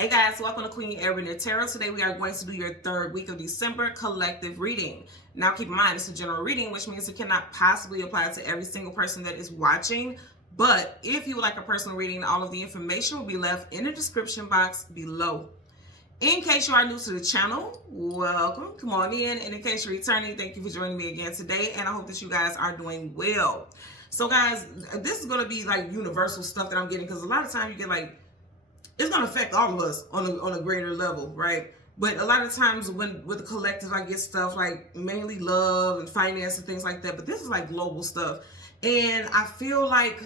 Hey guys, welcome to Queen Ebony Tarot. Today we are going to do your third week of December collective reading. Now keep in mind, it's a general reading, which means it cannot possibly apply to every single person that is watching. But if you would like a personal reading, all of the information will be left in the description box below. In case you are new to the channel, welcome. Come on in. And in case you're returning, thank you for joining me again today. And I hope that you guys are doing well. So guys, this is going to be like universal stuff that I'm getting, because a lot of times you get like, it's going to affect all of us on a greater level, right? But a lot of times with the collective, I get stuff like mainly love and finance and things like that. But this is like global stuff. And I feel like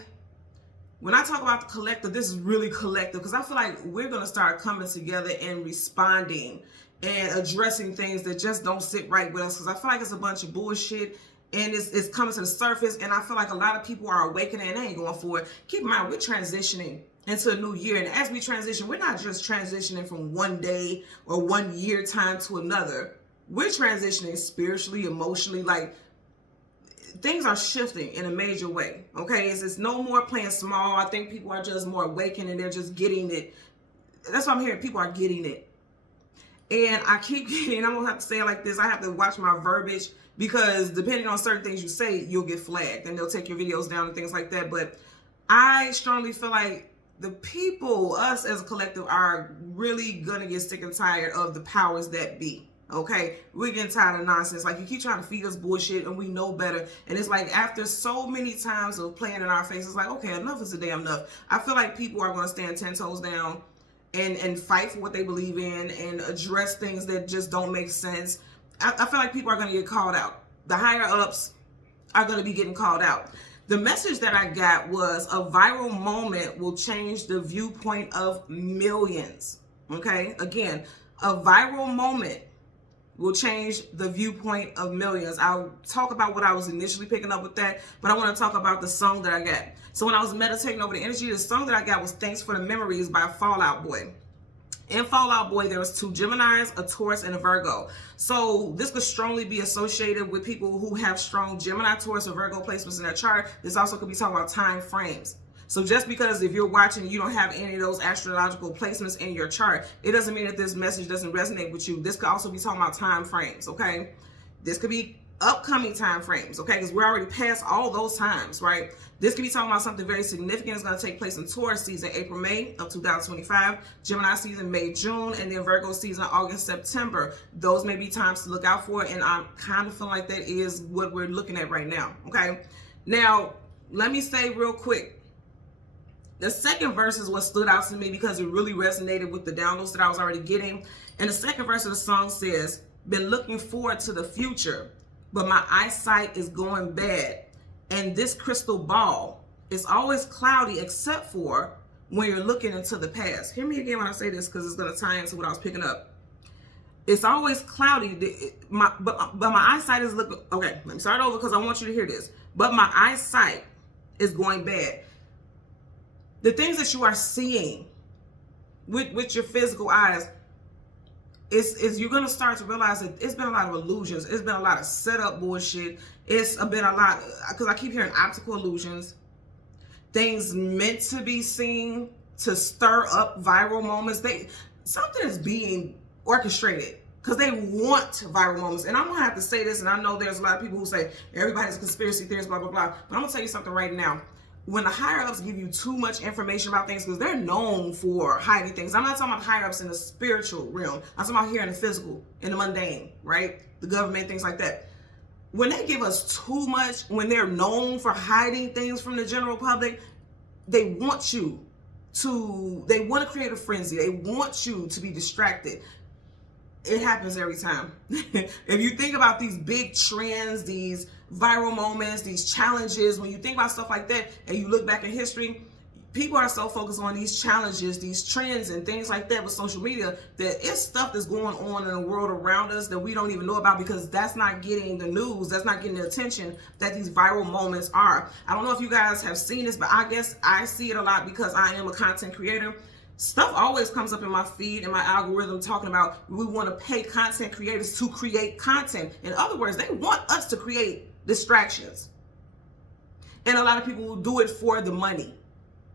when I talk about the collective, this is really collective, because I feel like we're going to start coming together and responding and addressing things that just don't sit right with us. Because I feel like it's a bunch of bullshit and it's coming to the surface. And I feel like a lot of people are awakening and they ain't going for it. Keep in mind, we're transitioning into a new year. And as we transition, we're not just transitioning from one day or 1 year time to another. We're transitioning spiritually, emotionally, like things are shifting in a major way. Okay, it's no more playing small. I think people are just more awakened and they're just getting it. That's what I'm hearing. People are getting it. And I keep getting, I'm gonna have to say it like this, I have to watch my verbiage, because depending on certain things you say, you'll get flagged and they'll take your videos down and things like that. But I strongly feel like the people, us as a collective, are really gonna get sick and tired of the powers that be. Okay, we're getting tired of nonsense. Like, you keep trying to feed us bullshit and we know better. And it's like, after so many times of playing in our face, it's like, okay, enough is a damn enough. I feel like people are going to stand 10 toes down and fight for what they believe in and address things that just don't make sense. I feel like people are going to get called out. The higher ups are going to be getting called out. The message that I got was, a viral moment will change the viewpoint of millions. Okay, again, a viral moment will change the viewpoint of millions. I'll talk about what I was initially picking up with that, but I want to talk about the song that I got. So when I was meditating over the energy, the song that I got was Thanks for the Memories by Fall Out Boy. In Fall Out Boy, there was 2 Geminis, a Taurus, and a Virgo. So this could strongly be associated with people who have strong Gemini, Taurus, or Virgo placements in their chart. This also could be talking about time frames. So just because if you're watching, you don't have any of those astrological placements in your chart, it doesn't mean that this message doesn't resonate with you. This could also be talking about time frames, okay? This could be upcoming time frames, okay? Because we're already past all those times, right? This could be talking about something very significant that's going to take place in Taurus season, April, May of 2025, Gemini season, May, June, and then Virgo season, August, September. Those may be times to look out for, and I'm kind of feeling like that is what we're looking at right now, okay? Now, let me say real quick, the second verse is what stood out to me because it really resonated with the downloads that I was already getting. And the second verse of the song says, been looking forward to the future, but my eyesight is going bad. And this crystal ball is always cloudy except for when you're looking into the past. Hear me again when I say this, because it's going to tie into what I was picking up. It's always cloudy, but my eyesight is looking, okay, let me start over because I want you to hear this. But my eyesight is going bad. The things that you are seeing with your physical eyes, is you're going to start to realize that it's been a lot of illusions. It's been a lot of setup bullshit. It's been a lot, because I keep hearing optical illusions, things meant to be seen to stir up viral moments. Something is being orchestrated because they want viral moments. And I'm going to have to say this, and I know there's a lot of people who say everybody's a conspiracy theorist, blah, blah, blah. But I'm going to tell you something right now. When the higher ups give you too much information about things, because they're known for hiding things. I'm not talking about higher ups in the spiritual realm. I'm talking about here in the physical, in the mundane, right? The government, things like that. When they give us too much, when they're known for hiding things from the general public, they want to create a frenzy. They want you to be distracted. It happens every time. If you think about these big trends, these viral moments, these challenges, when you think about stuff like that and you look back in history, people are so focused on these challenges, these trends and things like that with social media, that it's stuff that's going on in the world around us that we don't even know about, because that's not getting the news, that's not getting the attention that these viral moments are. I don't know if you guys have seen this, but I guess I see it a lot because I am a content creator. Stuff always comes up in my feed and my algorithm talking about we want to pay content creators to create content. In other words, they want us to create distractions. And a lot of people will do it for the money.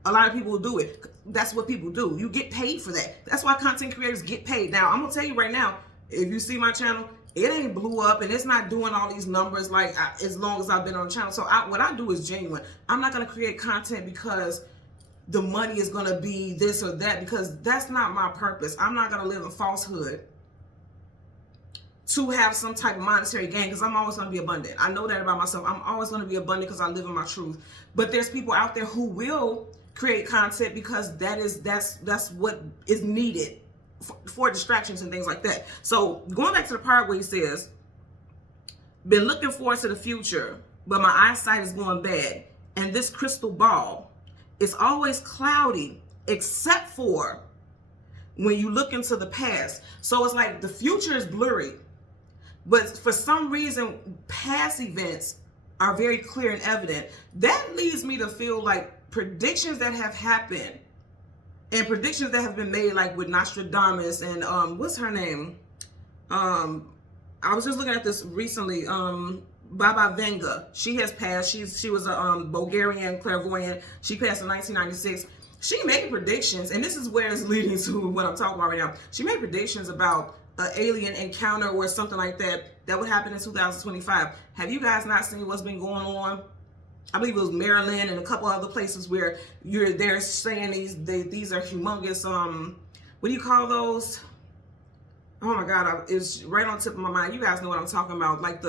A lot of people will do it. That's what people do. You get paid for that. That's why content creators get paid. Now, I'm going to tell you right now, if you see my channel, it ain't blew up and it's not doing all these numbers like as long as I've been on the channel. So what I do is genuine. I'm not going to create content because the money is going to be this or that, because that's not my purpose. I'm not going to live in falsehood to have some type of monetary gain, because I'm always going to be abundant. I know that about myself. I'm always going to be abundant because I live in my truth. But there's people out there who will create content because that's what is needed for distractions and things like that. So going back to the part where he says, been looking forward to the future, but my eyesight is going bad. And this crystal ball is always cloudy, except for when you look into the past. So it's like the future is blurry, but for some reason, past events are very clear and evident. That leads me to feel like predictions that have happened and predictions that have been made, like with Nostradamus and what's her name? I was just looking at this recently. Baba Vanga, she has passed. She was a Bulgarian clairvoyant. She passed in 1996. She made predictions, and this is where it's leading to what I'm talking about right now. She made predictions about an alien encounter or something like that would happen in 2025. Have you guys not seen what's been going on? I believe it was Maryland and a couple other places where they're saying these are humongous, what do you call those? Oh my God, it's right on the tip of my mind. You guys know what I'm talking about. Like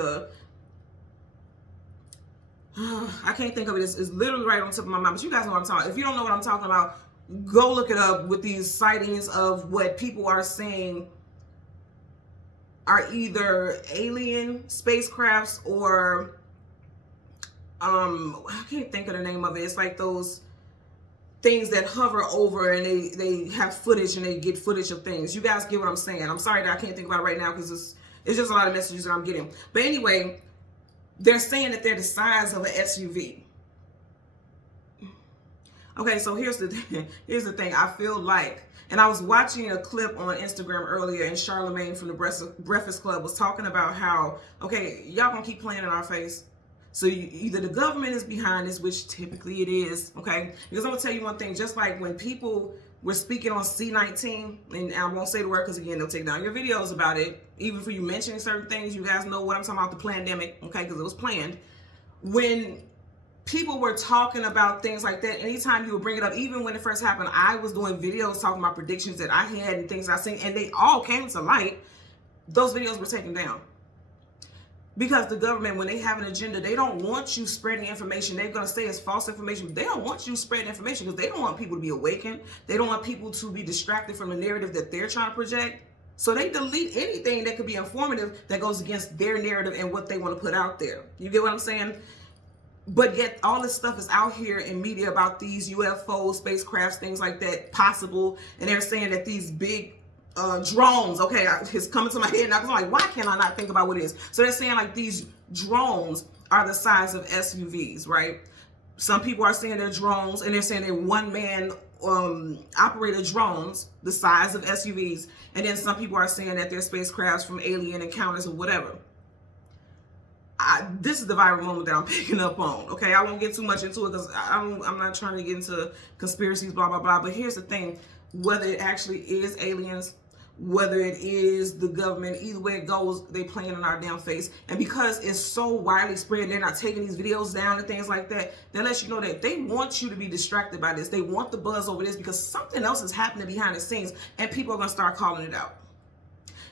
I can't think of it. It's literally right on the tip of my mind, but you guys know what I'm talking about. If you don't know what I'm talking about, go look it up with these sightings of what people are saying are either alien spacecrafts or I can't think of the name of it. It's like those things that hover over and they have footage and they get footage of things. You guys get what I'm saying. I'm sorry that I can't think about it right now because it's just a lot of messages that I'm getting. But anyway, they're saying that they're the size of an SUV. Okay, so here's the thing. I feel like, and I was watching a clip on Instagram earlier, and Charlemagne from the Breakfast Club was talking about how, okay, y'all gonna keep playing in our face. So either the government is behind this, which typically it is, okay? Because I'm gonna tell you one thing, just like when people were speaking on C-19, and I won't say the word because again, they'll take down your videos about it. Even for you mentioning certain things, you guys know what I'm talking about, the pandemic, okay? Because it was planned. When people were talking about things like that, anytime you would bring it up, even when it first happened, I was doing videos talking about predictions that I had and things I seen, and they all came to light. Those videos were taken down. Because the government, when they have an agenda, they don't want you spreading information. They're going to say it's false information, but they don't want you spreading information because they don't want people to be awakened. They don't want people to be distracted from the narrative that they're trying to project. So they delete anything that could be informative that goes against their narrative and what they want to put out there. You get what I'm saying? But yet all this stuff is out here in media about these UFOs, spacecrafts, things like that possible. And they're saying that these big drones, okay, it's coming to my head now because I'm like, why can't I not think about what it is? So they're saying like these drones are the size of SUVs, right? Some people are saying they're drones, and they're saying they're one-man operated drones the size of SUVs, and then some people are saying that they're spacecrafts from alien encounters or whatever. This is the viral moment that I'm picking up on, okay? I won't get too much into it because I'm not trying to get into conspiracies, blah, blah, blah, but here's the thing. Whether it actually is aliens, whether it is the government, either way it goes, they playing in our damn face. And because it's so widely spread, they're not taking these videos down and things like that, that lets you know that they want you to be distracted by this. They want the buzz over this because something else is happening behind the scenes and people are going to start calling it out.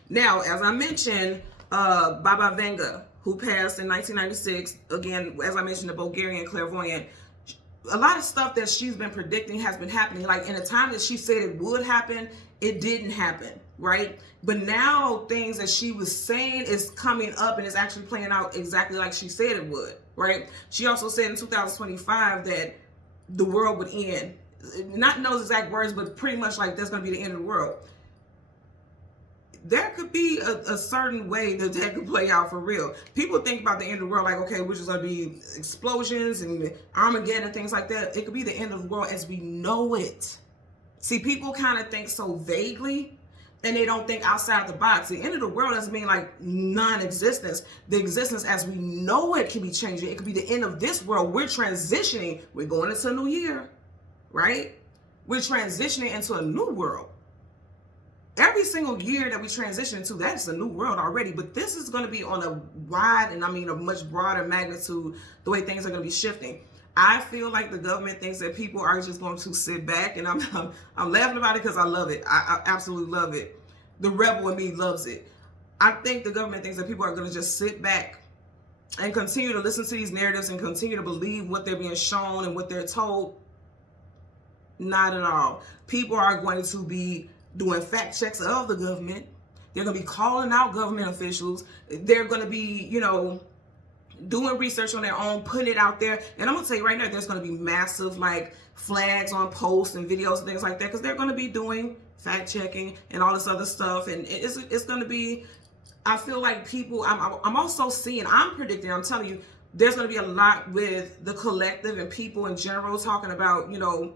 Now, as I mentioned, Baba Vanga, who passed in 1996, again, as I mentioned, the Bulgarian clairvoyant, a lot of stuff that she's been predicting has been happening. Like in the time that she said it would happen, it didn't happen, right? But now things that she was saying is coming up and it's actually playing out exactly like she said it would, right? She also said in 2025 that the world would end. Not in those exact words, but pretty much like that's going to be the end of the world. There could be a certain way that could play out for real. People think about the end of the world like, okay, we're just going to be explosions and Armageddon and things like that. It could be the end of the world as we know it. See, people kind of think so vaguely and they don't think outside the box. The end of the world doesn't mean like non-existence. The existence as we know it can be changing. It could be the end of this world. We're transitioning. We're going into a new year. right? We're transitioning into a new world. Every single year that we transition into, that's a new world already. But this is going to be on a wide, and I mean a much broader magnitude, the way things are going to be shifting. I feel like the government thinks that people are just going to sit back, and I'm laughing about it because I love it. I absolutely love it. The rebel in me loves it. I think the government thinks that people are going to just sit back and continue to listen to these narratives and continue to believe what they're being shown and what they're told. Not at all. People are going to be doing fact checks of the government. They're going to be calling out government officials. They're going to be, you know, doing research on their own, putting it out there. And I'm going to tell you right now, there's going to be massive like flags on posts and videos and things like that, because they're going to be doing fact checking and all this other stuff. And it's going to be, I feel like people, I'm also seeing, I'm predicting, I'm telling you, there's going to be a lot with the collective and people in general talking about, you know,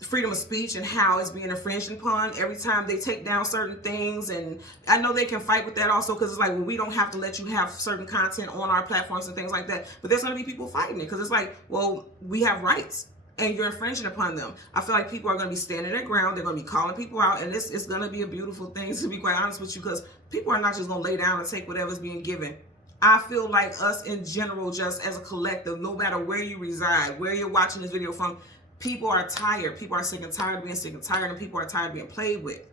freedom of speech and how it's being infringed upon every time they take down certain things. And I know they can fight with that also, because it's like, well, we don't have to let you have certain content on our platforms and things like that. But there's going to be people fighting it, because it's like, well, we have rights and you're infringing upon them. I feel like people are going to be standing their ground. They're going to be calling people out, and this is going to be a beautiful thing, to be quite honest with you, because people are not just going to lay down and take whatever's being given. I feel like us in general, just as a collective, no matter where you reside, where you're watching this video from, people are tired. People are sick and tired of being sick and tired, and people are tired of being played with.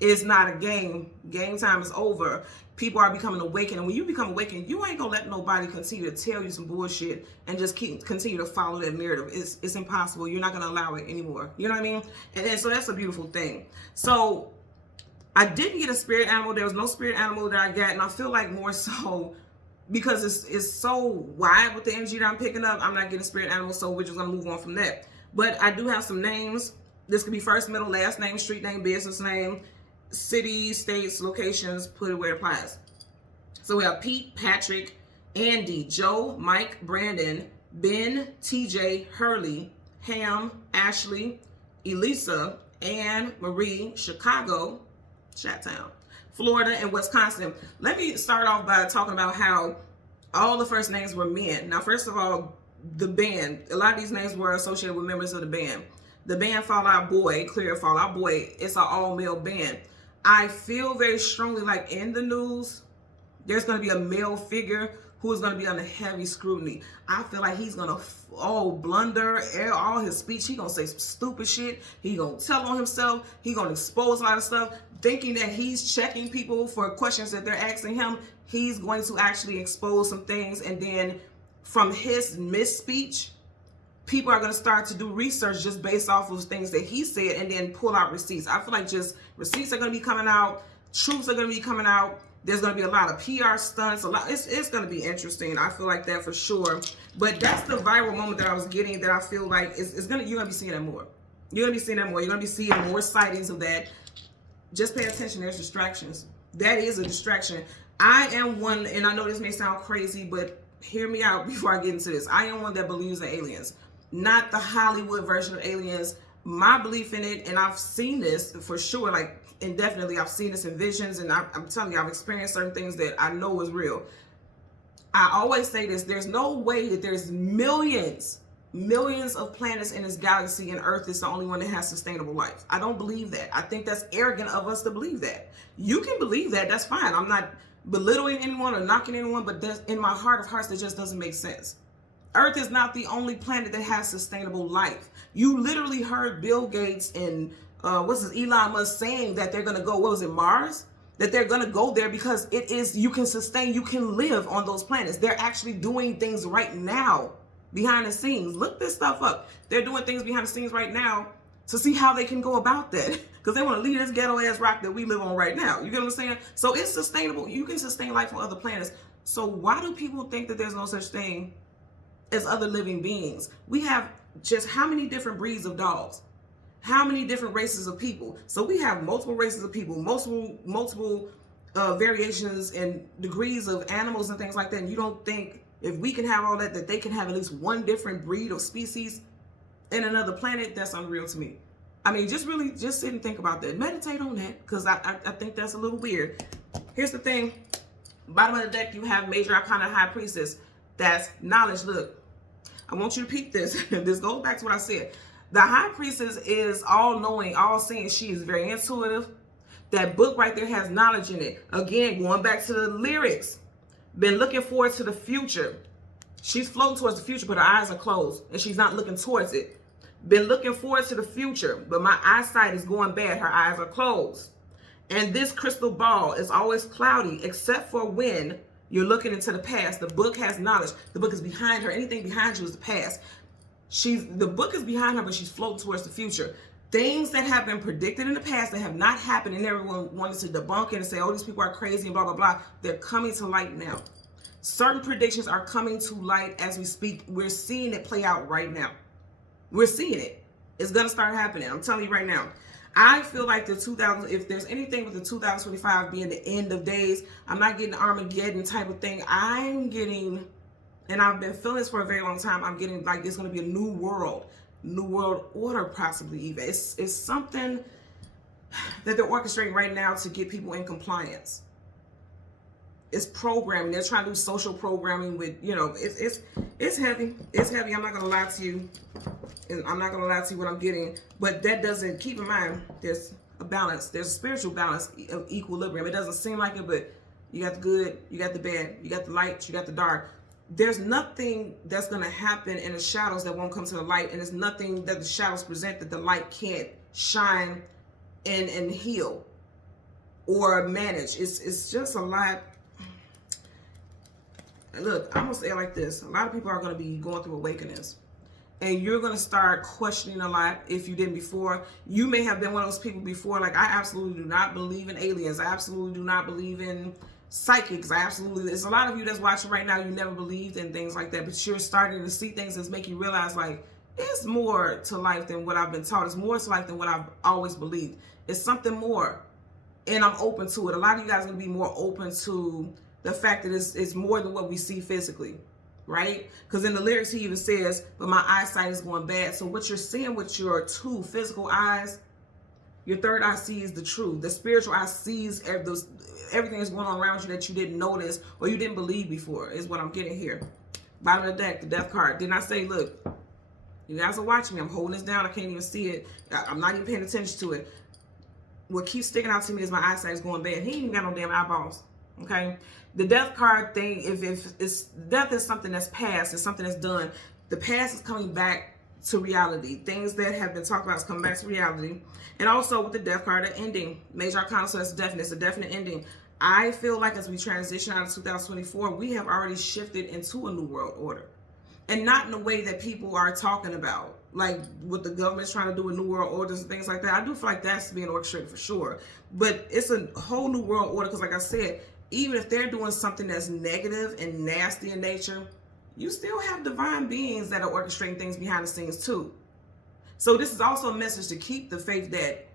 It's not a game. Game time is over. People are becoming awakened. And when you become awakened, you ain't going to let nobody continue to tell you some bullshit and just continue to follow that narrative. It's impossible. You're not going to allow it anymore. You know what I mean? And so that's a beautiful thing. So I didn't get a spirit animal. There was no spirit animal that I got. And I feel like more so, because it's so wide with the energy that I'm picking up, I'm not getting a spirit animal. So we're just going to move on from that. But I do have some names. This could be first, middle, last name, street name, business name, city, states, locations, put it where it applies. So we have Pete, Patrick, Andy, Joe, Mike, Brandon, Ben, TJ, Hurley, Ham, Ashley, Elisa, Anne, Marie, Chicago, Chattown, Florida, and Wisconsin. Let me start off by talking about how all the first names were men. Now, first of all, the band, a lot of these names were associated with members of the band. The band Fall Out Boy, clear Fall Out Boy, it's an all-male band. I feel very strongly like in the news, there's going to be a male figure who is going to be under heavy scrutiny. I feel like he's going to blunder, air all his speech. He going to say some stupid shit. He going to tell on himself. He going to expose a lot of stuff, thinking that he's checking people for questions that they're asking him. He's going to actually expose some things, and then from his misspeech, people are going to start to do research just based off of things that he said, and then pull out receipts. I feel like just receipts are going to be coming out. Truths are going to be coming out. There's going to be a lot of PR stunts. It's going to be interesting. I feel like that for sure. But that's the viral moment that I was getting, that I feel like you're going to be seeing that more. You're going to be seeing that more. You're going to be seeing more sightings of that. Just pay attention. There's distractions. That is a distraction. I am one, and I know this may sound crazy, but hear me out before I get into this. I am one that believes in aliens, not the Hollywood version of aliens. My belief in it, and I've seen this for sure, like indefinitely, I've seen this in visions, and I'm telling you, I've experienced certain things that I know is real. I always say this: there's no way that there's millions of planets in this galaxy, and Earth is the only one that has sustainable life. I don't believe that. I think that's arrogant of us to believe that. You can believe that. That's fine. I'm not belittling anyone or knocking anyone, but that's, in my heart of hearts, that just doesn't make sense. Earth is not the only planet that has sustainable life. You literally heard Bill Gates and Elon Musk saying that they're going to go, what was it, Mars? That they're going to go there because it is, you can sustain, you can live on those planets. They're actually doing things right now behind the scenes. Look this stuff up. They're doing things behind the scenes right now to see how they can go about that, because they want to leave this ghetto ass rock that we live on right now. You get what I'm saying? So it's sustainable. You can sustain life on other planets. So why do people think that there's no such thing as other living beings? We have just how many different breeds of dogs? How many different races of people? So we have multiple races of people, multiple variations and degrees of animals and things like that. And you don't think if we can have all that, that they can have at least one different breed or species in another planet? That's unreal to me. I mean, just sit and think about that. Meditate on that, because I think that's a little weird. Here's the thing. Bottom of the deck, you have Major Arcana High Priestess. That's knowledge. Look, I want you to peep this. This goes back to what I said. The High Priestess is all knowing, all seeing. She is very intuitive. That book right there has knowledge in it. Again, going back to the lyrics. Been looking forward to the future. She's floating towards the future, but her eyes are closed and she's not looking towards it. Been looking forward to the future, but my eyesight is going bad. Her eyes are closed. And this crystal ball is always cloudy, except for when you're looking into the past. The book has knowledge. The book is behind her. Anything behind you is the past. The book is behind her, but she's floating towards the future. Things that have been predicted in the past that have not happened, and everyone wanted to debunk it and say, oh, these people are crazy and blah, blah, blah. They're coming to light now. Certain predictions are coming to light as we speak. We're seeing it play out right now. We're seeing it. It's going to start happening. I'm telling you right now. I feel like if there's anything with the 2025 being the end of days, I'm not getting Armageddon type of thing. I'm getting, and I've been feeling this for a very long time, I'm getting like it's going to be a new world order, possibly even. It's something that they're orchestrating right now to get people in compliance. It's programming. They're trying to do social programming with, it's heavy. It's heavy. I'm not going to lie to you. I'm not going to lie to you what I'm getting. But that doesn't, keep in mind, there's a balance. There's a spiritual balance of equilibrium. It doesn't seem like it, but you got the good, you got the bad, you got the light, you got the dark. There's nothing that's going to happen in the shadows that won't come to the light. And there's nothing that the shadows present that the light can't shine and heal or manage. It's just a lot. Look, I'm going to say it like this. A lot of people are going to be going through awakenings. And you're going to start questioning a lot if you didn't before. You may have been one of those people before, like, I absolutely do not believe in aliens. I absolutely do not believe in psychics. There's a lot of you that's watching right now, you never believed in things like that. But you're starting to see things that make you realize, like, it's more to life than what I've been taught. It's more to life than what I've always believed. It's something more. And I'm open to it. A lot of you guys are going to be more open to the fact that it's more than what we see physically, right? Because in the lyrics he even says, but my eyesight is going bad. So what you're seeing with your two physical eyes, your third eye sees the truth. The spiritual eye sees everything that's going on around you that you didn't notice or you didn't believe before, is what I'm getting here. Bottom of the deck, the death card. Didn't I say, look, you guys are watching me. I'm holding this down. I can't even see it. I'm not even paying attention to it. What keeps sticking out to me is my eyesight is going bad. He ain't even got no damn eyeballs. Okay? The death card thing, if it's death is something that's past, it's something that's done. The past is coming back to reality. Things that have been talked about is coming back to reality. And also with the death card, the ending. Major arcana, so that's definite. It's a definite ending. I feel like as we transition out of 2024, we have already shifted into a new world order. And not in the way that people are talking about. Like what the government's trying to do with new world orders and things like that. I do feel like that's being orchestrated for sure. But it's a whole new world order because, like I said, even if they're doing something that's negative and nasty in nature, you still have divine beings that are orchestrating things behind the scenes too. So this is also a message to keep the faith that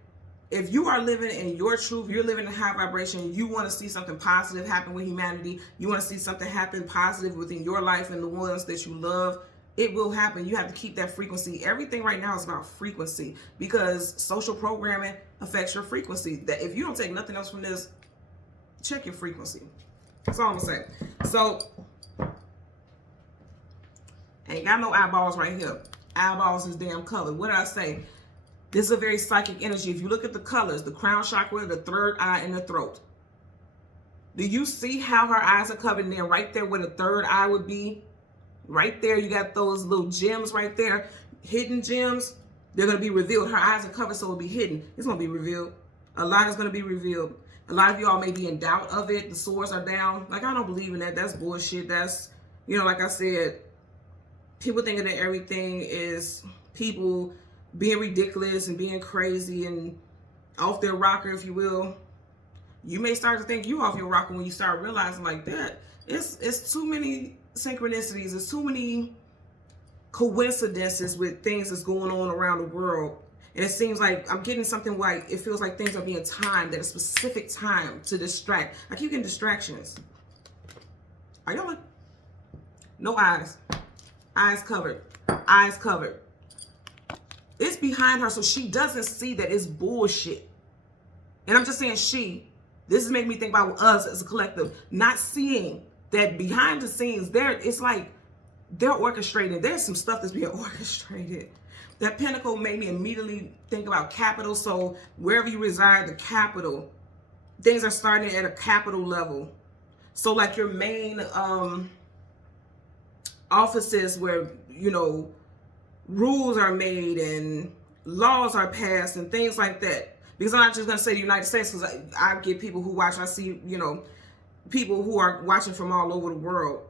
if you are living in your truth, you're living in high vibration, you want to see something positive happen with humanity, you want to see something happen positive within your life and the ones that you love, it will happen. You have to keep that frequency. Everything right now is about frequency because social programming affects your frequency. That if you don't take nothing else from this, check your frequency. That's all I'm saying. So, ain't got no eyeballs right here. Eyeballs is damn color. What did I say? This is a very psychic energy. If you look at the colors, the crown chakra, the third eye, and the throat. Do you see how her eyes are covered in there? Right there where the third eye would be. Right there, you got those little gems right there. Hidden gems. They're going to be revealed. Her eyes are covered, so it'll be hidden. It's going to be revealed. A lot is going to be revealed. A lot of y'all may be in doubt of it. The swords are down. Like, I don't believe in that. That's bullshit. That's, like I said, people thinking that everything is people being ridiculous and being crazy and off their rocker, if you will. You may start to think you off your rocker when you start realizing like that. It's too many synchronicities. It's too many coincidences with things that's going on around the world. And it seems like I'm getting something like, it feels like things are being timed at a specific time to distract. I keep getting distractions. Are y'all like, no eyes. Eyes covered. Eyes covered. It's behind her so she doesn't see that it's bullshit. And I'm just saying this is making me think about us as a collective, not seeing that behind the scenes, it's like they're orchestrating. There's some stuff that's being orchestrated. That pentacle made me immediately think about capital. So wherever you reside, the capital, things are starting at a capital level. So like your main offices where, you know, rules are made and laws are passed and things like that. Because I'm not just going to say the United States, because I get people who watch, I see, you know, people who are watching from all over the world.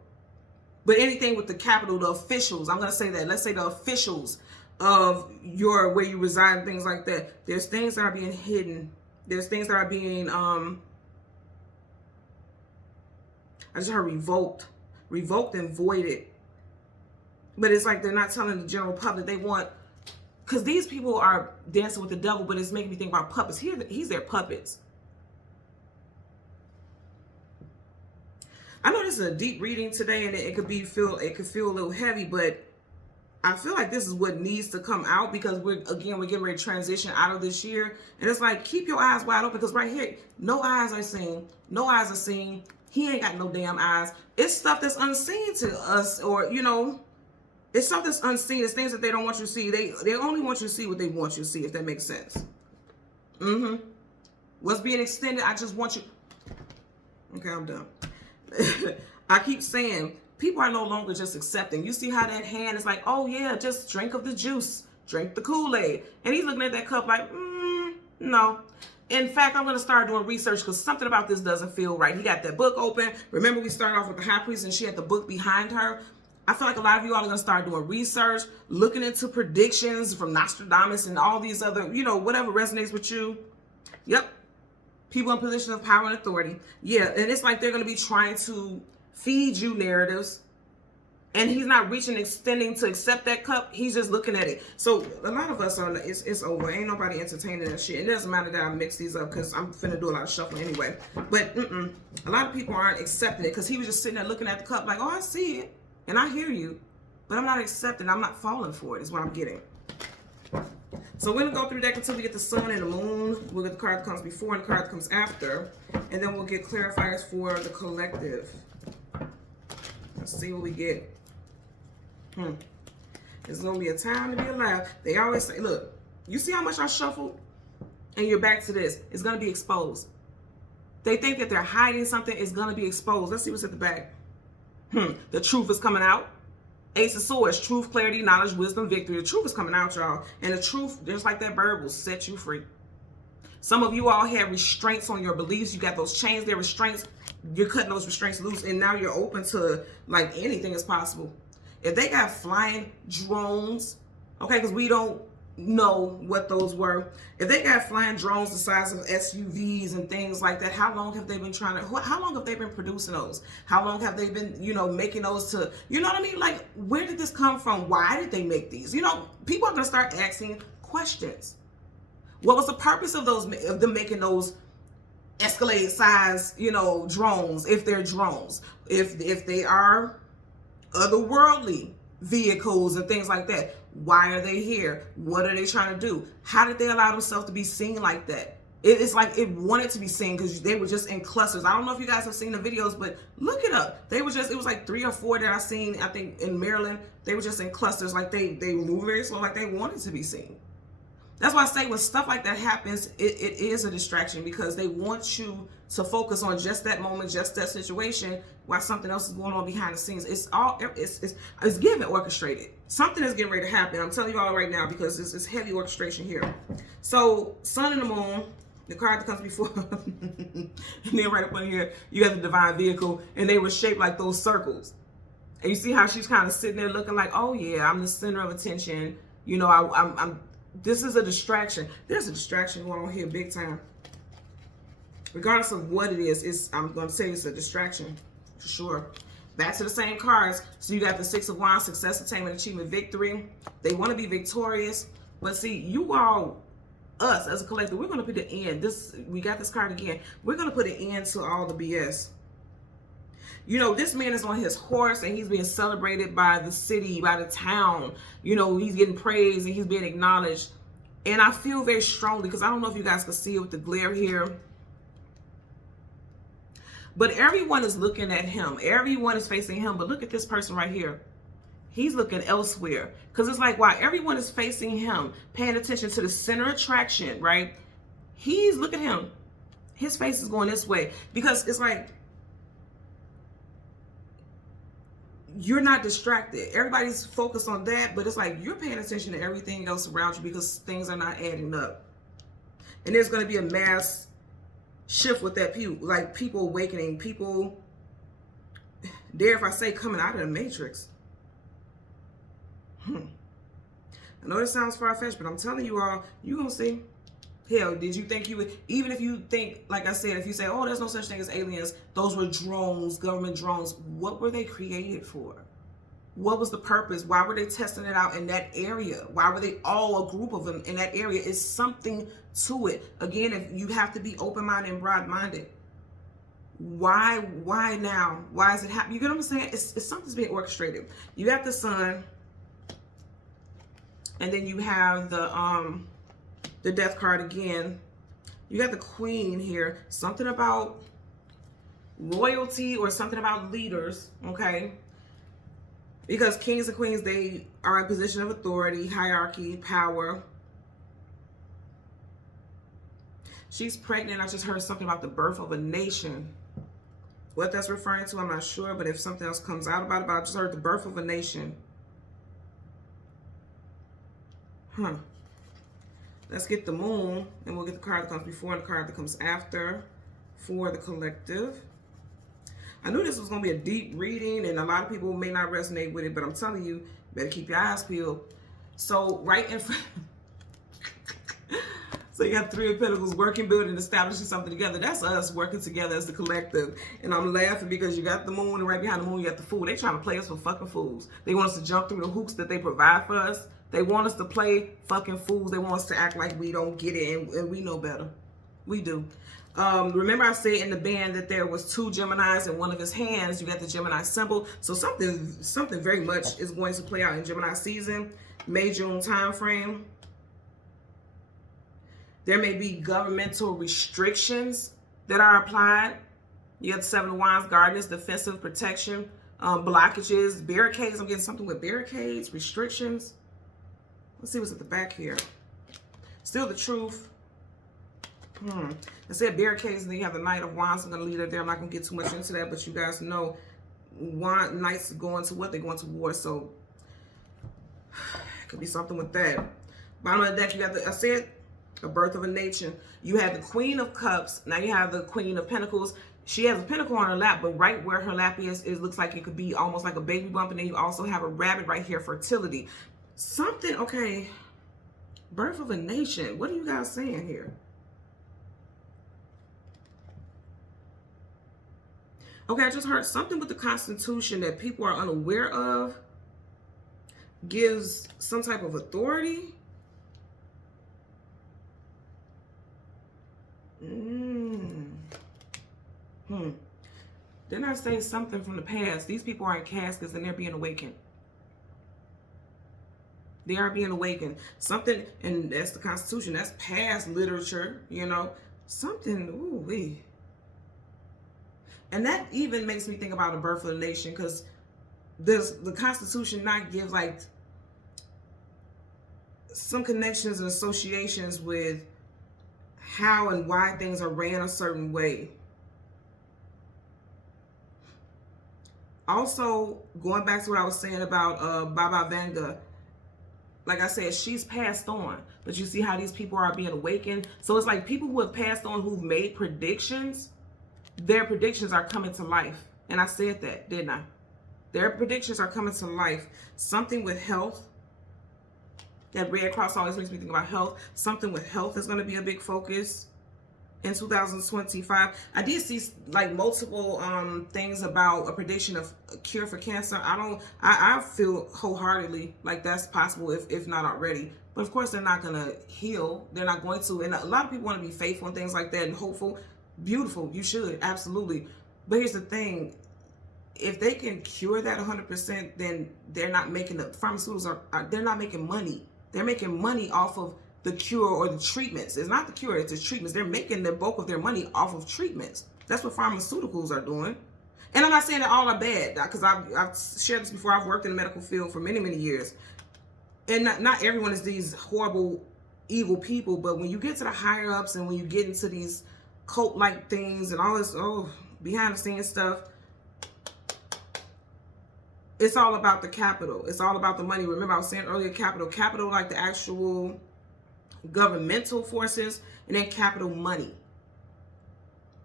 But anything with the capital, the officials, I'm going to say that. Let's say the officials of your, where you reside and things like that. There's things that are being hidden. There's things that are being, I just heard revoked and voided. But it's like they're not telling the general public. They want, because these people are dancing with the devil, but it's making me think about puppets. He's their puppets. I know this is a deep reading today, and it could feel a little heavy, but I feel like this is what needs to come out, because we're getting ready to transition out of this year. And it's like, keep your eyes wide open, because right here, no eyes are seen. No eyes are seen. He ain't got no damn eyes. It's stuff that's unseen to us, or, you know, it's stuff that's unseen. It's things that they don't want you to see. They only want you to see what they want you to see, if that makes sense. What's being extended, I just want you. Okay, I'm done. I keep saying, people are no longer just accepting. You see how that hand is like, oh yeah, just drink of the juice, drink the Kool-Aid. And he's looking at that cup like, no. In fact, I'm going to start doing research, because something about this doesn't feel right. He got that book open. Remember, we started off with the high priest and she had the book behind her. I feel like a lot of you all are going to start doing research, looking into predictions from Nostradamus and all these other, you know, whatever resonates with you. Yep. People in positions of power and authority. Yeah, and it's like they're going to be trying to feed you narratives. And he's not reaching, extending to accept that cup. He's just looking at it. So a lot of us are, it's over. Ain't nobody entertaining that shit. It doesn't matter that I mix these up, because I'm finna do a lot of shuffling anyway. But a lot of people aren't accepting it, because he was just sitting there looking at the cup like, oh, I see it. And I hear you. But I'm not accepting. I'm not falling for it, is what I'm getting. So we're going to go through that until we get the sun and the moon. We'll get the card that comes before and the card that comes after. And then we'll get clarifiers for the collective. Let's see what we get. It's going to be a time to be alive. They always say, look, you see how much I shuffled? And you're back to this. It's going to be exposed. They think that they're hiding something. It's going to be exposed. Let's see what's at the back. The truth is coming out. Ace of Swords, truth, clarity, knowledge, wisdom, victory. The truth is coming out, y'all. And the truth, just like that bird, will set you free. Some of you all have restraints on your beliefs. You got those chains, they're restraints. You're cutting those restraints loose, and now you're open to, like, anything is possible. If they got flying drones, okay, because we don't know what those were. If they got flying drones the size of SUVs and things like that, how long have they been how long have they been producing those? How long have they been, you know, making those to, you know what I mean? Like, where did this come from? Why did they make these? You know, people are going to start asking questions. What was the purpose of them making those Escalade size, you know, drones, if they're drones, if they are otherworldly vehicles and things like that? Why are they here? What are they trying to do? How did they allow themselves to be seen like that? It's like it wanted to be seen, because they were just in clusters. I don't know if you guys have seen the videos, but look it up. They were just, it was like 3 or 4 that I seen, I think in Maryland. They were just in clusters, like they move very slow, like they wanted to be seen. That's why I say when stuff like that happens, it is a distraction, because they want you to focus on just that moment, just that situation, while something else is going on behind the scenes. It's getting orchestrated. Something is getting ready to happen. I'm telling you all right now, because it's heavy orchestration here. So sun and the moon, the card that comes before, and then right up on here, you have the divine vehicle, and they were shaped like those circles. And you see how she's kind of sitting there looking like, oh yeah, I'm the center of attention. You know, I'm this is a distraction. There's a distraction going on here big time. Regardless of what it is, I'm going to say it's a distraction for sure. Back to the same cards. So you got the 6 of Wands, success, attainment, achievement, victory. They want to be victorious. But see, you all, us as a collective, we're going to put an end. We got this card again. We're going to put an end to all the BS. You know, this man is on his horse, and he's being celebrated by the city, by the town. You know, he's getting praised and he's being acknowledged. And I feel very strongly, because I don't know if you guys can see it with the glare here, but everyone is looking at him. Everyone is facing him. But look at this person right here. He's looking elsewhere. Because it's like, while everyone is facing him, paying attention to the center attraction, right? He's, look at him. His face is going this way. Because it's like, you're not distracted. Everybody's focused on that, but it's like you're paying attention to everything else around you because things are not adding up. And there's going to be a mass shift with that, like people awakening, people, dare if I say, coming out of the matrix. I know this sounds far-fetched, but I'm telling you all, you're going to see. Hell, did you think you would, even if you think, like I said, if you say, oh, there's no such thing as aliens, those were drones, government drones, what were they created for? What was the purpose? Why were they testing it out in that area? Why were they all a group of them in that area? It's something to it. Again, if you have to be open-minded and broad-minded. Why now? Why is it happening? You get what I'm saying? It's something's being orchestrated. You got the sun, and then you have the death card again. You got the queen here. Something about royalty or something about leaders, okay? Because kings and queens, they are in position of authority, hierarchy, power. She's pregnant. I just heard something about the birth of a nation. What that's referring to, I'm not sure, but if something else comes out about it, but I just heard the birth of a nation. Let's get the moon, and we'll get the card that comes before and the card that comes after for the collective. I knew this was going to be a deep reading, and a lot of people may not resonate with it, but I'm telling you, better keep your eyes peeled. So right in front, so you have Three of Pentacles, working, building, establishing something together. That's us working together as the collective. And I'm laughing because you got the moon, and right behind the moon you got the fool. They trying to play us for fucking fools. They want us to jump through the hoops that they provide for us. They want us to play fucking fools. They want us to act like we don't get it, and we know better. We do. Remember I said in the band that there was 2 Geminis in one of his hands. You got the Gemini symbol. So something very much is going to play out in Gemini season, May, June time frame. There may be governmental restrictions that are applied. You have the 7 of Wands, guardians, defensive protection, blockages, barricades. I'm getting something with barricades, restrictions. Let's see what's at the back here. Still the truth. I said barricades, and then you have the Knight of Wands. I'm going to leave that there. I'm not going to get too much into that, but you guys know Knights going to what? They're going to war, so it could be something with that. Bottom of the deck, you got I said, a birth of a nation. You have the Queen of Cups. Now you have the Queen of Pentacles. She has a pentacle on her lap, but right where her lap is, it looks like it could be almost like a baby bump, and then you also have a rabbit right here, fertility. Something, okay, birth of a nation. What are you guys saying here? Okay, I just heard something with the Constitution that people are unaware of gives some type of authority. Didn't I say something from the past? These people are in caskets and they're being awakened. They are being awakened. Something, and that's the Constitution. That's past literature, you know. Something, ooh-wee. And that even makes me think about the birth of a nation, because the Constitution not gives like some connections and associations with how and why things are ran a certain way. Also, going back to what I was saying about Baba Vanga, like I said, she's passed on, but you see how these people are being awakened. So it's like people who have passed on, who've made predictions, their predictions are coming to life. And I said that, didn't I? Their predictions are coming to life. Something with health. That Red Cross always makes me think about health. Something with health is going to be a big focus in 2025. I did see like multiple things about a prediction of a cure for cancer. I feel wholeheartedly like that's possible, if not already. But of course, they're not going to heal. They're not going to. And a lot of people want to be faithful and things like that and hopeful. Beautiful. You should. Absolutely. But here's the thing. If they can cure that 100%, then they're not making the pharmaceuticals they're not making money. They're making money off of the cure or the treatments. It's not the cure, it's the treatments. They're making the bulk of their money off of treatments. That's what pharmaceuticals are doing. And I'm not saying that all are bad, because I've shared this before. I've worked in the medical field for many, many years. And not everyone is these horrible, evil people. But when you get to the higher ups and when you get into these cult-like things and all this, behind the scenes stuff, it's all about the capital. It's all about the money. Remember, I was saying earlier, capital like the actual governmental forces, and then capital money.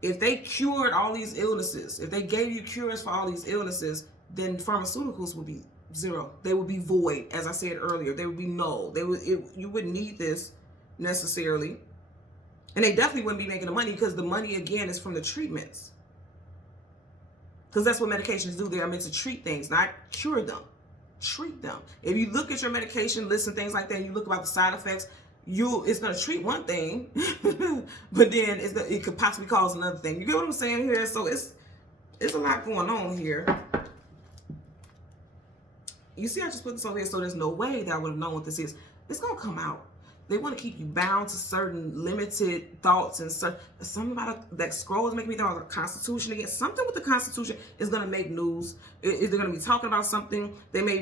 If they cured all these illnesses, if they gave you cures for all these illnesses, then pharmaceuticals would be zero. They would be void, as I said earlier. They would be null. You wouldn't need this necessarily. And they definitely wouldn't be making the money, because the money, again, is from the treatments. Because that's what medications do. They are meant to treat things, not cure them. Treat them. If you look at your medication list and things like that, and you look about the side effects, it's going to treat one thing, but then it could possibly cause another thing. You get what I'm saying here? So it's a lot going on here. You see, I just put this over here, so there's no way that I would have known what this is. It's going to come out. They want to keep you bound to certain limited thoughts, and something about that scroll is making me think about the Constitution again. Something with the Constitution is going to make news. They're going to be talking about something.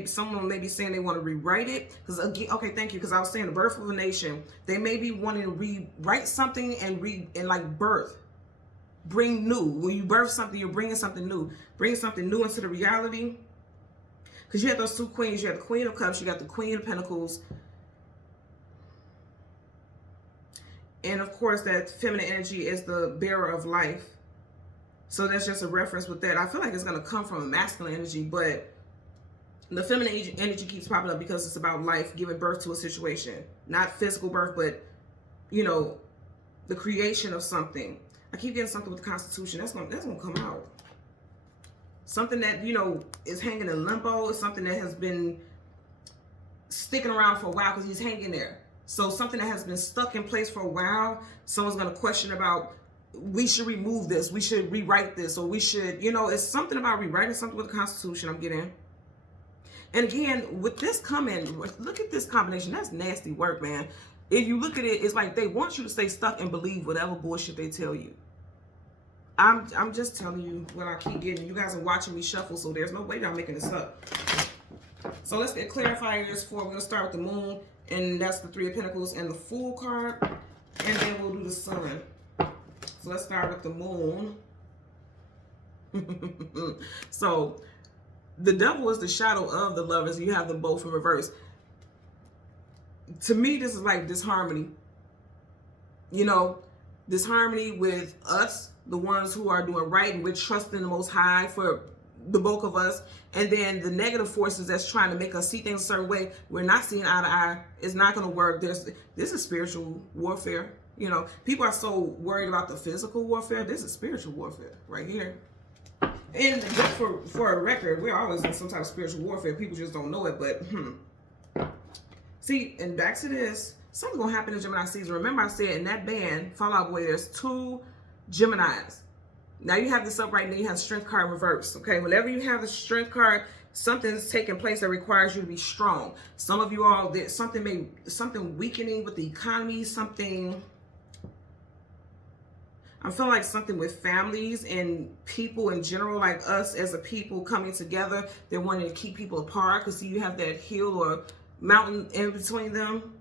Someone may be saying they want to rewrite it. Because again, okay, thank you. Because I was saying the birth of a nation. They may be wanting to rewrite something and like birth, bring new. When you birth something, you're bringing something new. Bring something new into the reality. Because you have those two queens. You have the Queen of Cups. You got the Queen of Pentacles. And of course, that feminine energy is the bearer of life. So that's just a reference with that. I feel like it's going to come from a masculine energy, but the feminine energy keeps popping up because it's about life, giving birth to a situation. Not physical birth, but, the creation of something. I keep getting something with the Constitution. That's going to come out. Something that, is hanging in limbo. Is something that has been sticking around for a while because he's hanging there. So something that has been stuck in place for a while, someone's going to question about, we should remove this, we should rewrite this, or we should, it's something about rewriting something with the Constitution I'm getting. And again, with this coming, look at this combination. That's nasty work, man. If you look at it, it's like they want you to stay stuck and believe whatever bullshit they tell you. I'm just telling you what I keep getting. You guys are watching me shuffle, so there's no way that I'm making this up. So let's get clarifiers for, we're going to start with the Moon. And that's the Three of Pentacles and the Fool card. And then we'll do the Sun. So let's start with the Moon. So the Devil is the shadow of the Lovers. You have them both in reverse. To me, this is like disharmony. Disharmony with us, the ones who are doing right, and we're trusting the Most High for the bulk of us. And then the negative forces that's trying to make us see things a certain way, we're not seeing eye to eye. It's not going to work. This is spiritual warfare. People are so worried about the physical warfare. This is spiritual warfare right here. And just for a record, we're always in some type of spiritual warfare. People just don't know it. But see, and back to this, something's going to happen in Gemini season. Remember I said in that band, Fallout Boy, there's 2 Geminis. Now you have this up right now, you have Strength card reverse, okay? Whenever you have the Strength card, something's taking place that requires you to be strong. Some of you all, something weakening with the economy, I'm feeling like something with families and people in general, like us as a people coming together. They're wanting to keep people apart because see, you have that hill or mountain in between them.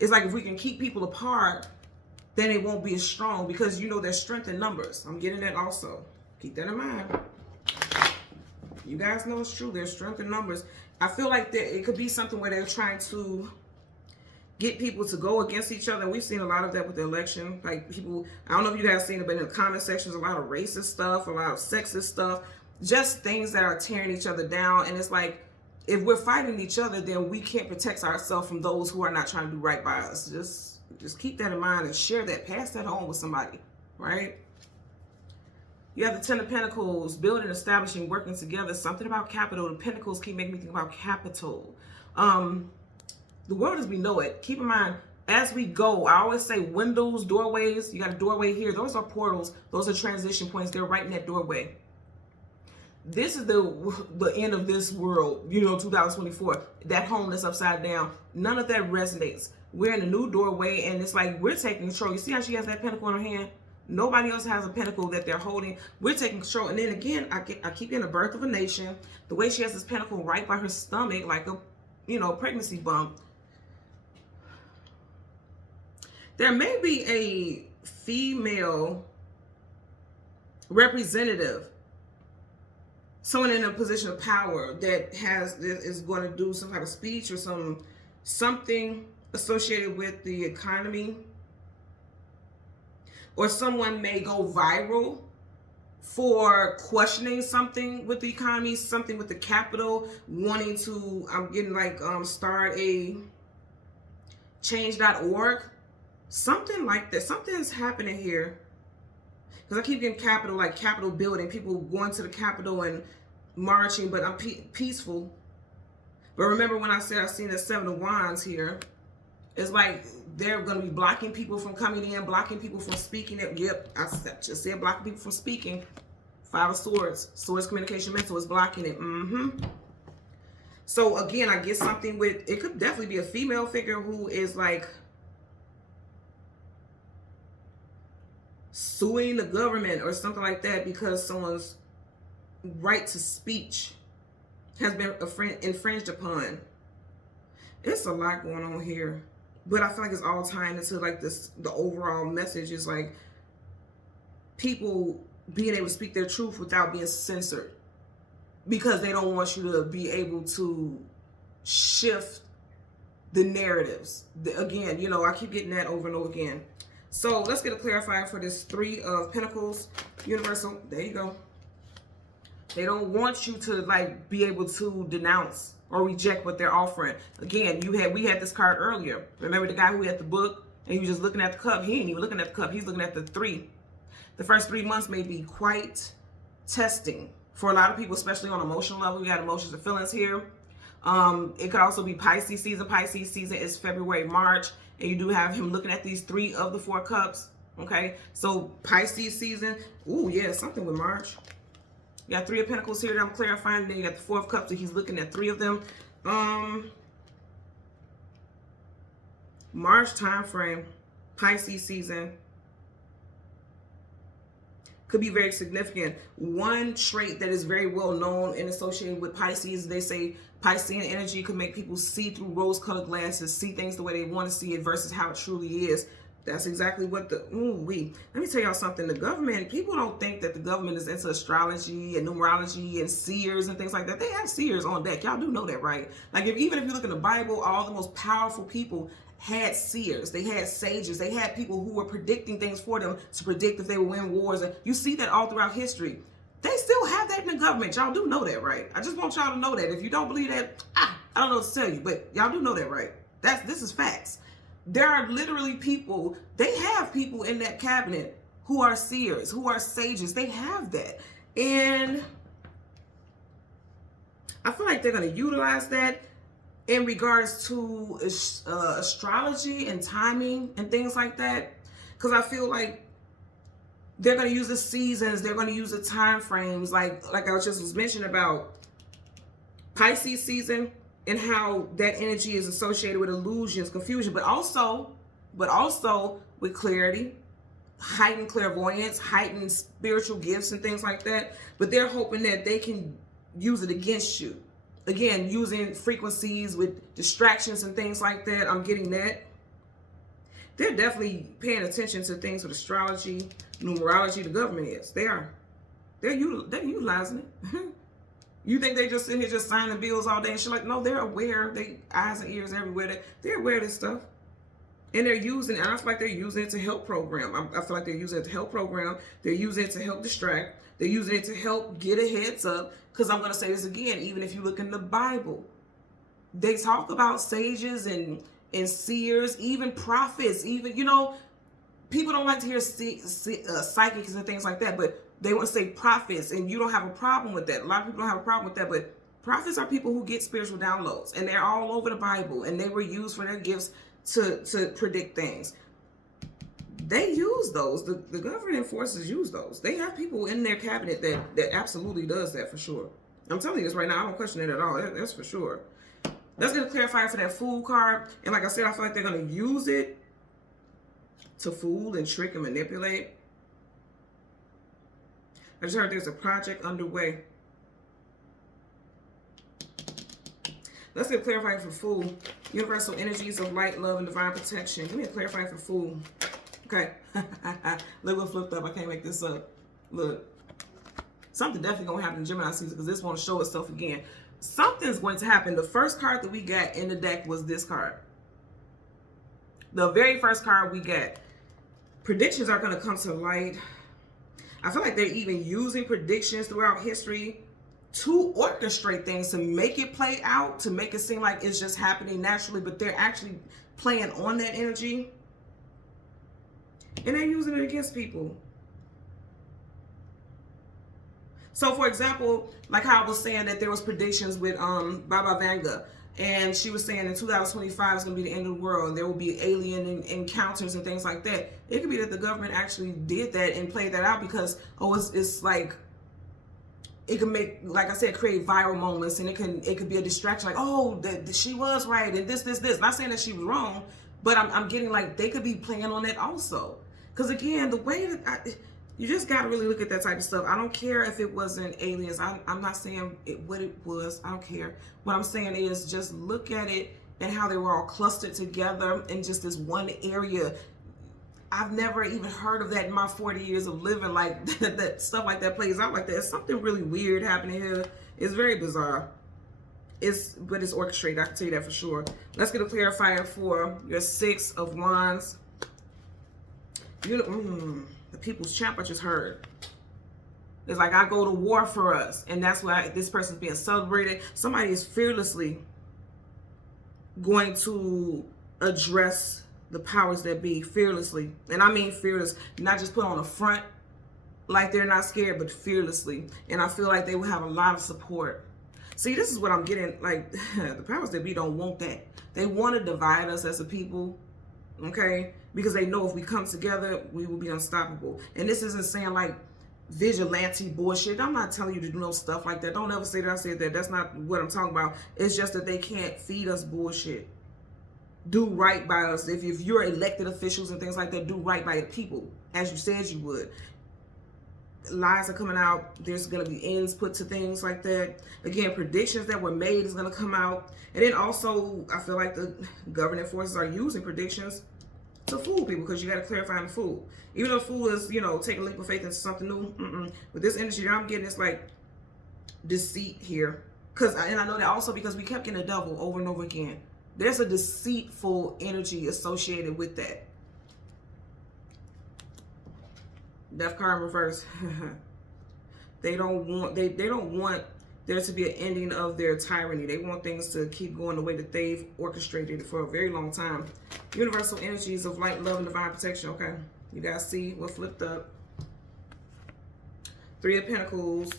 It's like if we can keep people apart, then it won't be as strong because there's strength in numbers. I'm getting that also. Keep that in mind. You guys know it's true. There's strength in numbers. I feel like it could be something where they're trying to get people to go against each other. And we've seen a lot of that with the election. Like people, I don't know if you guys seen it, but in the comment sections, a lot of racist stuff, a lot of sexist stuff, just things that are tearing each other down. And it's like, if we're fighting each other, then we can't protect ourselves from those who are not trying to do right by us. Just keep that in mind and share that. Pass that on with somebody, right? You have the Ten of Pentacles, building, establishing, working together. Something about capital. The Pentacles keep making me think about capital. The world as we know it. Keep in mind, as we go, I always say windows, doorways. You got a doorway here. Those are portals. Those are transition points. They're right in that doorway. This is the end of this world, 2024. That home that's upside down. None of that resonates. We're in a new doorway, and it's like we're taking control. You see how she has that pentacle in her hand? Nobody else has a pentacle that they're holding. We're taking control. And then again, I keep getting the birth of a nation. The way she has this pentacle right by her stomach, like a, you know, pregnancy bump. There may be a female representative, someone in a position of power that is going to do some kind of speech or something associated with the economy, or someone may go viral for questioning something with the economy, something with the capital, wanting to, I'm getting like start a change.org, something like that. Something's happening here. Because I keep getting capital, like Capitol building, people going to the Capitol and marching, but I'm peaceful. But remember when I said I seen the Seven of Wands here, it's like they're going to be blocking people from coming in, blocking people from speaking. Yep, I just said blocking people from speaking. Five of Swords, Swords communication mental is blocking it. So again, I get something with, it could definitely be a female figure who is like suing the government or something like that because someone's right to speech has been infringed upon. It's a lot going on here, but I feel like it's all tying into like this. The overall message is like people being able to speak their truth without being censored, because they don't want you to be able to shift the narratives. Again, you know, I keep getting that over and over again. So let's get a clarifier for this Three of Pentacles. Universal, there you go. They don't want you to like be able to denounce or reject what they're offering. Again, we had this card earlier. Remember the guy who had the book and he was just looking at the cup? He ain't even looking at the cup. He's looking at the three. The first 3 months may be quite testing for a lot of people, especially on emotional level. We got emotions and feelings here. It could also be Pisces season. Pisces season is February, March. And you do have him looking at these 3 of the 4 cups. Okay, so Pisces season. Ooh, yeah, something with March. You got 3 of Pentacles here that I'm clarifying. Then you got the 4 of Cups, so he's looking at 3 of them. March time frame, Pisces season. Could be very significant. One trait that is very well known and associated with Pisces, they say Piscean energy could make people see through rose-colored glasses, see things the way they want to see it versus how it truly is. That's exactly what let me tell y'all something. The government, people don't think that the government is into astrology and numerology and seers and things like that. They have seers on deck. Y'all do know that, right? Like even if you look in the Bible, all the most powerful people had seers. They had sages. They had people who were predicting things for them to predict if they would win wars. And you see that all throughout history. They still have that in the government. Y'all do know that, right? I just want y'all to know that. If you don't believe that, I don't know what to tell you, but y'all do know that, right? This is facts. There are literally people, they have people in that cabinet who are seers, who are sages. They have that. And I feel like they're going to utilize that in regards to astrology and timing and things like that. Because I feel like they're going to use the seasons. They're going to use the time frames. Like I was mentioning about Pisces season and how that energy is associated with illusions, confusion, but also with clarity, heightened clairvoyance, heightened spiritual gifts and things like that. But they're hoping that they can use it against you. Again, using frequencies with distractions and things like that. I'm getting that. They're definitely paying attention to things with astrology, numerology. The government is. They are. They're utilizing it. You think they just sitting here just signing bills all day and shit? Like, no, they're aware. They eyes and ears everywhere. They're aware of this stuff. And they're using it. I feel like they're using it to help program. I feel like they're using it to help program. They're using it to help distract. They're using it to help get a heads up. Because I'm going to say this again, even if you look in the Bible, they talk about sages and seers, even prophets, even, you know, people don't like to hear psychics and things like that, but they want to say prophets, and you don't have a problem with that. A lot of people don't have a problem with that, but prophets are people who get spiritual downloads, and they're all over the Bible, and they were used for their gifts to predict things. They use those. The governing forces use those. They have people in their cabinet that absolutely does that for sure. I'm telling you this right now. I don't question it at all. That's for sure. Let's get a clarifier for that Fool card. And like I said, I feel like they're going to use it to fool and trick and manipulate. I just heard there's a project underway. Let's get clarifying for Fool. Universal energies of light, love, and divine protection. Give me a clarifying for Fool. Okay. Look what flipped up. I can't make this up. Look. Something definitely going to happen in Gemini season because this won't show itself again. Something's going to happen. The first card that we got in the deck was this card. The very first card we got. Predictions are going to come to light. I feel like they're even using predictions throughout history to orchestrate things, to make it play out, to make it seem like it's just happening naturally, but they're actually playing on that energy. And they're using it against people. So, for example, like how I was saying that there was predictions with Baba Vanga, and she was saying in 2025 is going to be the end of the world. There will be alien encounters and things like that. It could be that the government actually did that and played that out because, oh, it's like, it can make, like I said, create viral moments, and it could be a distraction. Like, oh, that she was right, and this. Not saying that she was wrong, but I'm getting like they could be playing on that also. Because again, the way that you just got to really look at that type of stuff. I don't care if it wasn't aliens. I'm not saying what it was. I don't care. What I'm saying is just look at it and how they were all clustered together in just this one area. I've never even heard of that in my 40 years of living, like that stuff like that plays out like that. It's something really weird happening here. It's very bizarre. But it's orchestrated. I can tell you that for sure. Let's get a clarifier for your Six of Wands. The people's champ I just heard. It's like, I go to war for us. And that's why this person's being celebrated. Somebody is fearlessly going to address the powers that be fearlessly. And I mean fearless. Not just put on a front like they're not scared, but fearlessly. And I feel like they will have a lot of support. See, this is what I'm getting. Like, the powers that be don't want that. They want to divide us as a people. Okay? Because they know if we come together, we will be unstoppable. And this isn't saying like vigilante bullshit. I'm not telling you to do no stuff like that. Don't ever say that I said that. That's not what I'm talking about. It's just that they can't feed us bullshit. Do right by us. If you're elected officials and things like that, do right by the people, as you said you would. Lies are coming out. There's going to be ends put to things like that. Again, predictions that were made is going to come out. And then also, I feel like the governing forces are using predictions to fool people, because you got to clarify the fool. Even though fool is, taking a leap of faith into something new. With this energy that I'm getting, it's like deceit here. And I know that also because we kept getting the devil over and over again. There's a deceitful energy associated with that. Death card in reverse. They don't want there to be an ending of their tyranny. They want things to keep going the way that they've orchestrated it for a very long time. Universal energies of light, love, and divine protection. Okay, you guys see what flipped up. Three of Pentacles.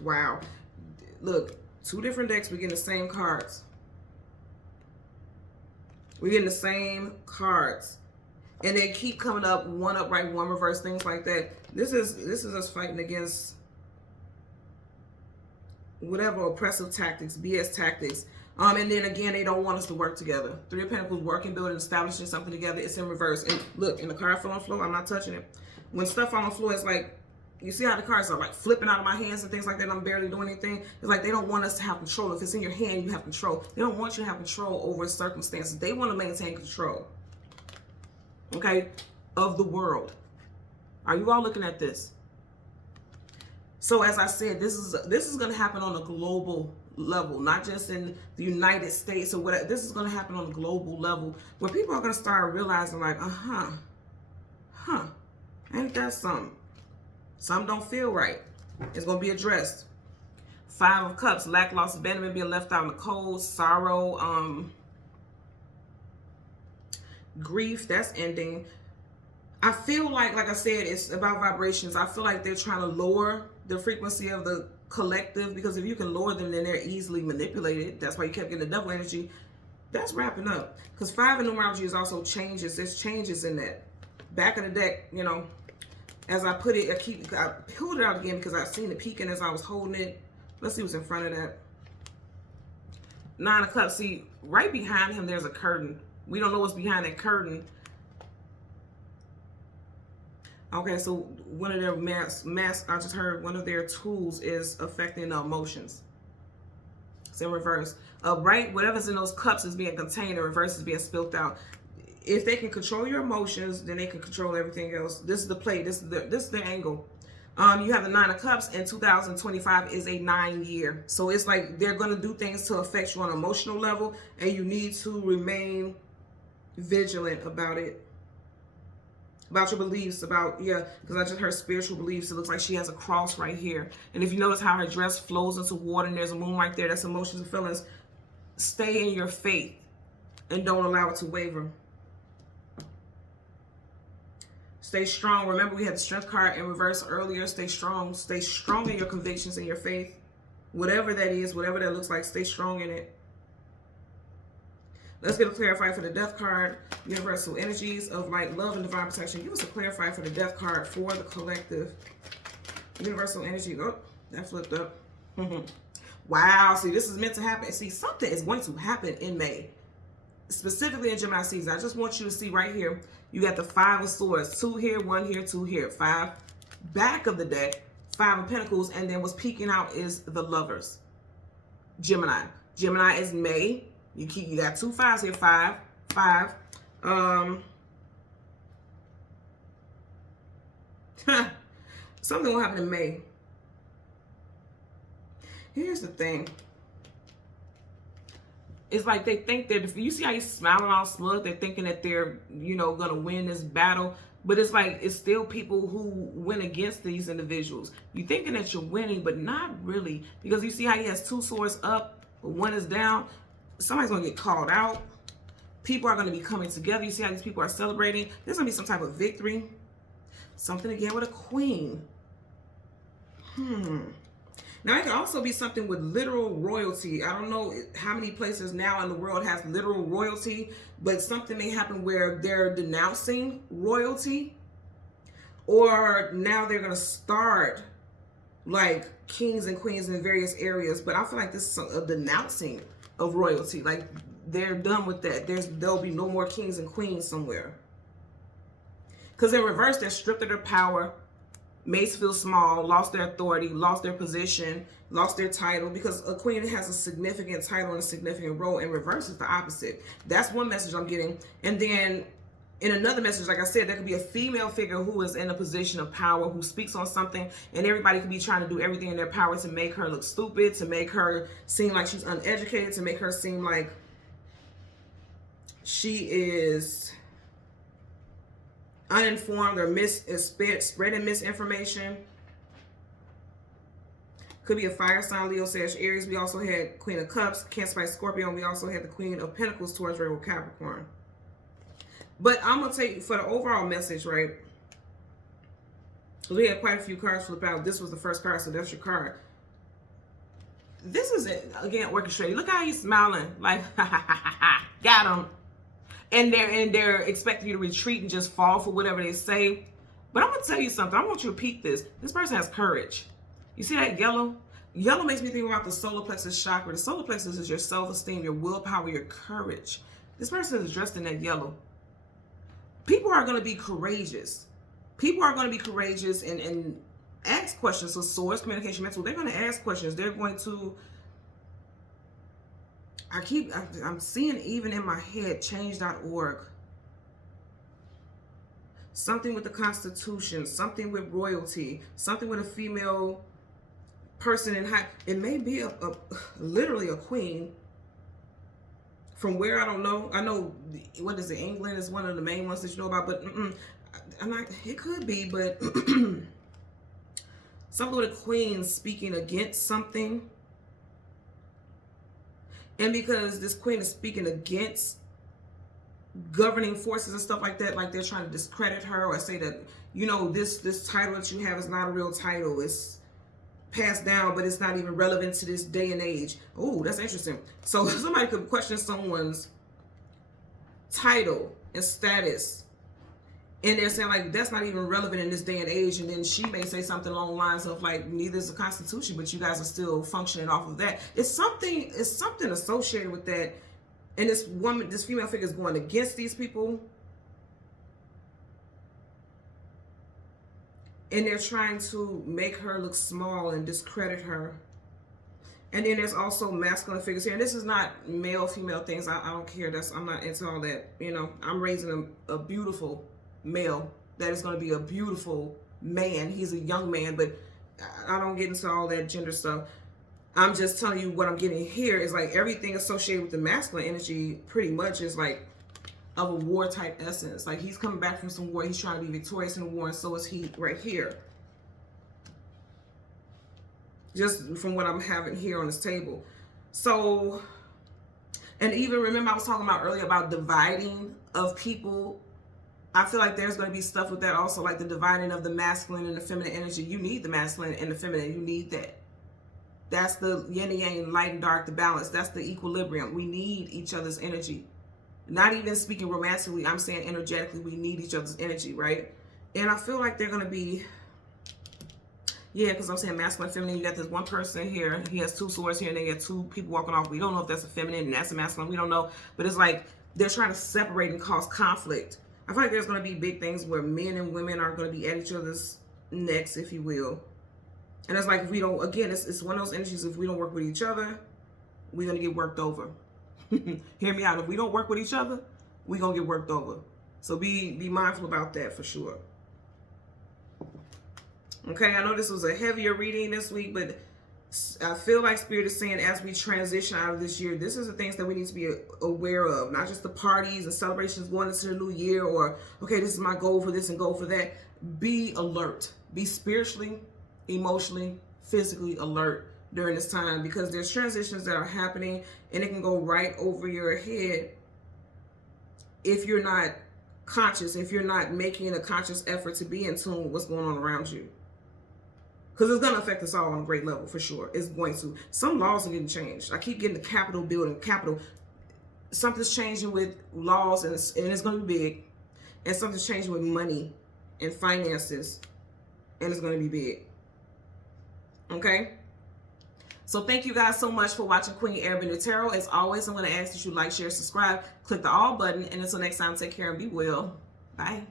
Wow. Look, two different decks. We're getting the same cards. We're getting the same cards. And they keep coming up, one upright, one reverse, things like that. This is us fighting against whatever oppressive tactics, BS tactics. And then again, they don't want us to work together. Three of Pentacles, working, building, establishing something together. It's in reverse. And look, and the card fell on the floor. I'm not touching it. When stuff on the floor, it's like, you see how the cards are like flipping out of my hands and things like that. I'm barely doing anything. It's like they don't want us to have control. If it's in your hand, you have control. They don't want you to have control over circumstances. They want to maintain control. Okay, of the world. Are you all looking at this? So as I said, this is going to happen on a global level, not just in the United States or whatever. This is going to happen on a global level where people are going to start realizing like, ain't that something? Something don't feel right. It's going to be addressed. Five of Cups, lack, loss, abandonment, being left out in the cold, sorrow, grief, that's ending. I feel like I said, it's about vibrations. I feel like they're trying to lower the frequency of the collective, because if you can lower them, then they're easily manipulated. That's why you kept getting the devil energy. That's wrapping up. Because 5 in numerology is also changes. There's changes in that. Back of the deck, as I put it, I pulled it out again because I've seen it peeking as I was holding it. Let's see what's in front of that. 9 of Cups. See, right behind him, there's a curtain. We don't know what's behind that curtain. Okay, so one of their I just heard one of their tools is affecting the emotions. It's in reverse. Right, whatever's in those cups is being contained. The reverse is being spilled out. If they can control your emotions, then they can control everything else. This is the play. This is the angle. You have the 9 of Cups, and 2025 is a 9-year. So it's like they're going to do things to affect you on an emotional level, and you need to remain vigilant about it. About your beliefs, because I just heard spiritual beliefs. It looks like she has a cross right here. And if you notice how her dress flows into water and there's a moon right there, that's emotions and feelings. Stay in your faith and don't allow it to waver. Stay strong. Remember, we had the strength card in reverse earlier. Stay strong. Stay strong in your convictions and your faith. Whatever that is, whatever that looks like, stay strong in it. Let's get a clarifier for the death card. Universal energies of light, love, and divine protection. Give us a clarifier for the death card for the collective. Universal energy. Oh, that flipped up. Wow. See, this is meant to happen. See, something is going to happen in May. Specifically in Gemini season. I just want you to see right here. You got the 5 of Swords. 2 here, 1 here, 2 here. 5. Back of the deck. 5 of Pentacles. And then what's peeking out is the Lovers. Gemini. Gemini is May. You got 2 5s here. 5. 5. Something will happen in May. Here's the thing. It's like they think that, you see how he's smiling all smug, they're thinking that they're, going to win this battle. But it's like, it's still people who win against these individuals. You're thinking that you're winning, but not really. Because you see how he has 2 swords up, but 1 is down. Somebody's going to get called out. People are going to be coming together. You see how these people are celebrating. There's going to be some type of victory. Something again with a queen. Now, it can also be something with literal royalty. I don't know how many places now in the world has literal royalty, but something may happen where they're denouncing royalty, or now they're going to start like kings and queens in various areas. But I feel like this is a denouncing of royalty. Like they're done with that. There'll be no more kings and queens somewhere. Because in reverse, they're stripped of their power, made to feel small, lost their authority, lost their position, lost their title, because a queen has a significant title and a significant role. In reverse is the opposite. That's one message I'm getting. And then in another message, like I said, there could be a female figure who is in a position of power, who speaks on something, and everybody could be trying to do everything in their power to make her look stupid, to make her seem like she's uneducated, to make her seem like she is uninformed or spreading misinformation. Could be a fire sign, Leo, Sag, Aries. We also had Queen of Cups, Cancer, Pisces, Scorpio, and we also had the Queen of Pentacles, Taurus, Virgo, Capricorn. But I'm going to take, for the overall message, right? We had quite a few cards flip out. This was the first card, so that's your card. This is, again, orchestrated. Look how he's smiling. Like, got him. And they're expecting you to retreat and just fall for whatever they say. But I'm going to tell you something. I want you to repeat this. This person has courage. You see that yellow? Yellow makes me think about the solar plexus chakra. The solar plexus is your self-esteem, your willpower, your courage. This person is dressed in that yellow. People are going to be courageous. People are going to be courageous and ask questions. So Swords, communication, mental, they're going to ask questions. They're going to... I'm seeing even in my head, change.org. Something with the Constitution, something with royalty, something with a female person in high. It may be literally a queen. From where, I don't know. I know, what is it, England is one of the main ones that you know about, but I'm not, it could be, but something with a queen speaking against something. And because this queen is speaking against governing forces and stuff like that, like they're trying to discredit her or say that, this title that you have is not a real title. It's passed down, but it's not even relevant to this day and age. Oh, that's interesting. So somebody could question someone's title and status, and they're saying like that's not even relevant in this day and age, and then she may say something along the lines of like, neither is the Constitution, but you guys are still functioning off of that. It's something associated with that, and this female figure is going against these people. And they're trying to make her look small and discredit her. And then there's also masculine figures here. And this is not male, female things. I don't care. I'm not into all that. You know, I'm raising a beautiful male that is going to be a beautiful man. He's a young man, but I don't get into all that gender stuff. I'm just telling you what I'm getting here is like everything associated with the masculine energy pretty much is like of a war type essence. Like he's coming back from some war. He's trying to be victorious in the war, and so is he right here. Just from what I'm having here on this table. So, and even remember I was talking about earlier about dividing of people. I feel like there's going to be stuff with that also, like the dividing of the masculine and the feminine energy. You need the masculine and the feminine. You need that. That's the yin and yang, light and dark, the balance. That's the equilibrium. We need each other's energy. Not even speaking romantically, I'm saying energetically, we need each other's energy, right? And I feel like they're going to be, yeah, because I'm saying masculine, feminine. You got this one person here. He has two swords here, and then you got two people walking off. We don't know if that's a feminine and that's a masculine. We don't know. But it's like they're trying to separate and cause conflict. I feel like there's going to be big things where men and women are going to be at each other's necks, if you will. And it's like if we don't, again, it's one of those energies, if we don't work with each other, we're going to get worked over. Hear me out. If we don't work with each other, we're going to get worked over. So be mindful about that for sure. Okay, I know this was a heavier reading this week, but I feel like Spirit is saying as we transition out of this year, this is the things that we need to be aware of. Not just the parties and celebrations going into the new year or, okay, this is my goal for this and goal for that. Be alert. Be spiritually, emotionally, physically alert during this time because there's transitions that are happening and it can go right over your head if you're not conscious, if you're not making a conscious effort to be in tune with what's going on around you. Because it's going to affect us all on a great level, for sure. It's going to. Some laws are getting changed. I keep getting the Capitol building, Capitol. Something's changing with laws, and it's going to be big. And something's changing with money and finances, and it's going to be big. Okay? So thank you guys so much for watching Queen Airbender Tarot. As always, I'm going to ask that you like, share, subscribe, click the all button, and until next time, take care and be well. Bye.